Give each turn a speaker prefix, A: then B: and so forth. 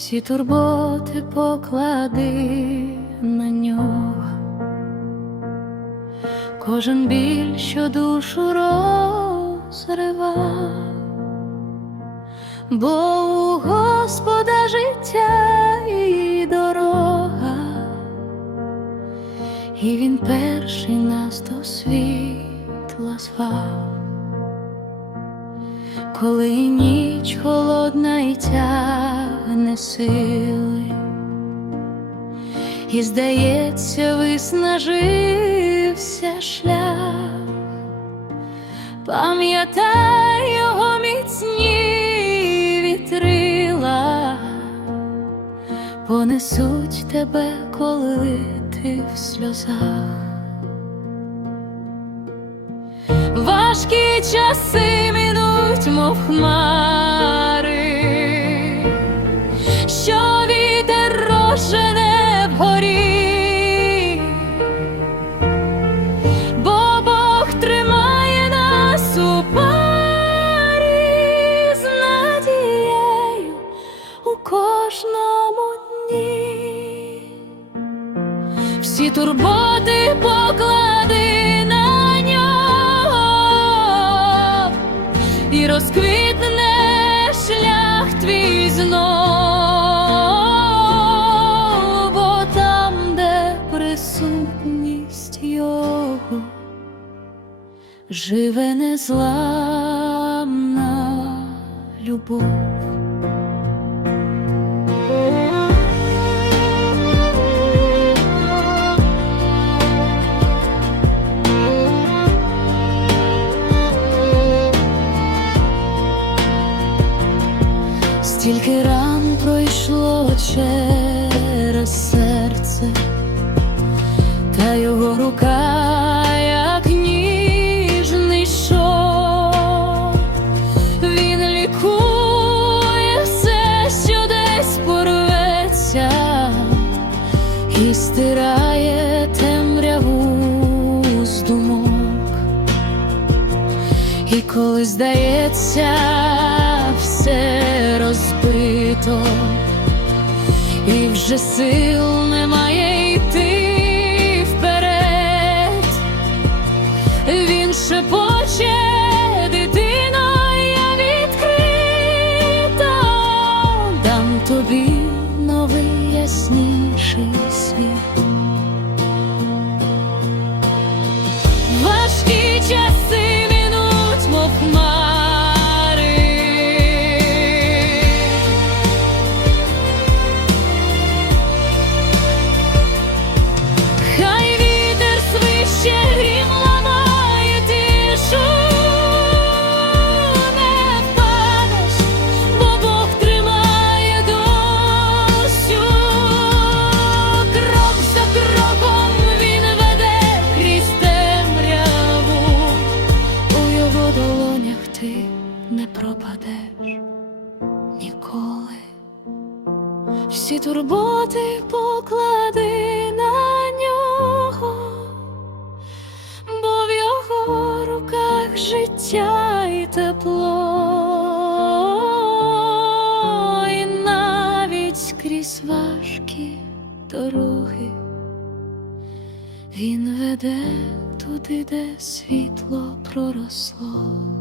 A: всі турботи поклади на нього, кожен біль, що душу розрива, бо у Господа життя і дорога, і він перший нас до світла звав. Коли ніч холодна і тягне сили, і здається, виснажився шлях, пам'ятай його міцні вітрила, понесуть тебе, коли ти в сльозах. Важкі часи минуть, мов хмари, турботи поклади на нього і розквітне шлях твій знов, бо там, де присутність його, живе незламна любов. Стільки ран пройшло через серце, та його рука, як ніжний шов, він лікує все, порветься, і стирає темряву з думок. І коли здається, розбито, і вже сил немає йти вперед, він шепоче, пропадеш ніколи. Всі турботи поклади на нього, бо в його руках життя і тепло, і навіть крізь важкі дороги він веде туди, де світло проросло.